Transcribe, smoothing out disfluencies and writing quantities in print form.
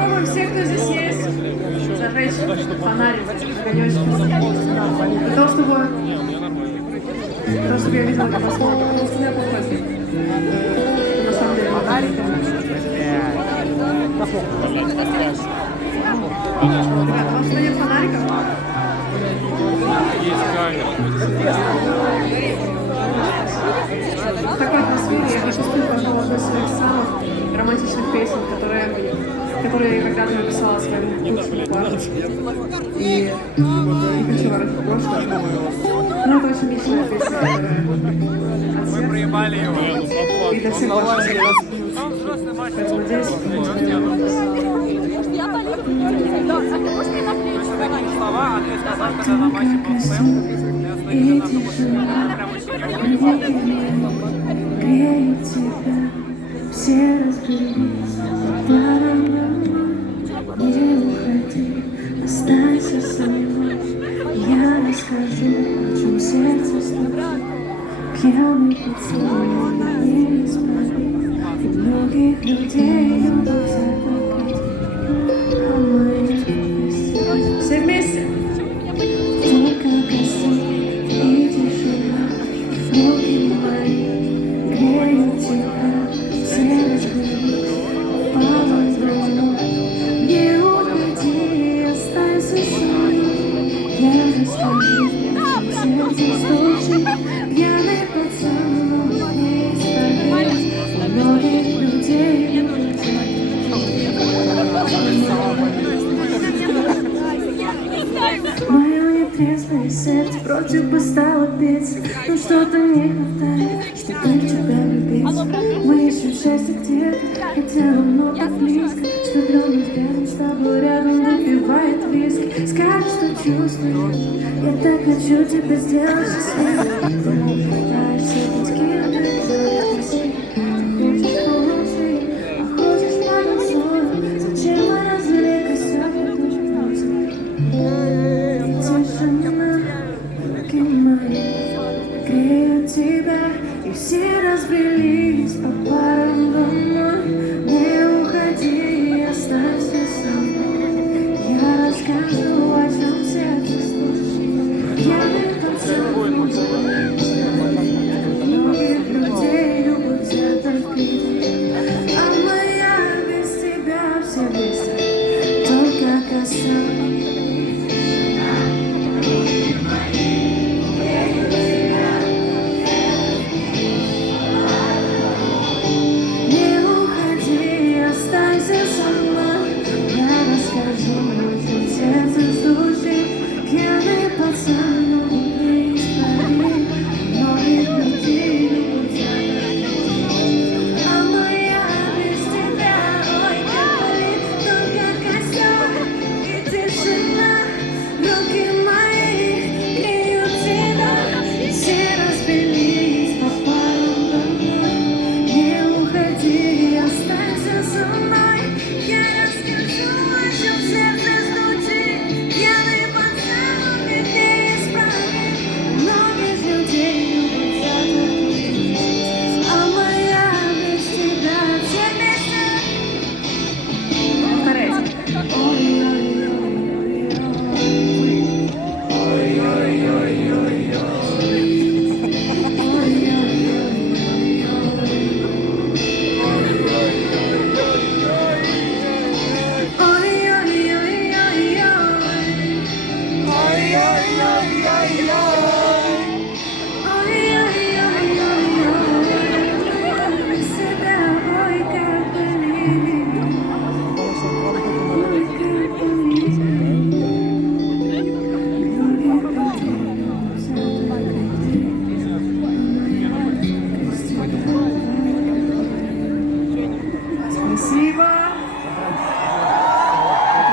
попробуем все, кто здесь есть, зажечь фонарик, огонечек. Для того, чтобы я видела, как вас полностью попросит. На самом деле, фонариком. Ребята, у вас что, нет фонариков? Есть камера. В такой атмосфере я хочу спеть, пожалуй, одну из своих самых романтичных песен, которые я когда-то написала своему бывшему парню. И не хочу воротить прошлое. Но это очень личная песня, Мы проебали его. и для всех ваших сердец. Поэтому надеюсь, вы будете понравиться. Слова, а ты сказал, когда на матче был Сэм, я стою на прям очень Грею тебя, все разбились, не уходи, останься со мной. Я расскажу, о чем сердце стучит, пьяный поцелуй не исправить. И многих людей любовь заплакать, а мои вместе. Все вместе. Только косы и тишина, руки мои греют тебя, все разбились, по-моему. Не уходи, останься со мной. Я расскажу, сердце стучит, пьяный пацан, не исправить. Многих людей любят тебя. Мое нетрезвое сердце против бы стало биться, но что-то не хватает, чтобы тебя любить. Мы ищем счастье где-то, хотя нам много близко. С влюбленным взглядом с тобой рядом допивает виски. Скажешь, что чувствуешь, я так хочу тебя сделать счастливым. Ты пытаешься быть кем-то, красивым. Ты хочешь помолчи, а хочешь потанцуем. Зачем мы развели костер, я тоже музыка. Тишина, руки мои греют тебя, и все разбились по парам домой. Не уходи, останься со мной. Я расскажу, о чем сердце стучит. Пьяный поцелуй, многих людей любят терпеть. А моя без тебя все вместе, только коса. Не уходи, останься со мной. Я расскажу, что сердце стучит, пьяный пацан, не исправить. Многих людей любят тебя, а моя без тебя, ой, как болит, только костер и тишина. Руки мои греют тебя, и все разбились по парам домой. Не уходи, останься со мной. Я расскажу, о чем сердце стучит. Пьяный пацан, не исправить. Многих людей любят тебя, а моя без тебя все вместе. Повторяйте. Ой-ой-ой-ой-ой.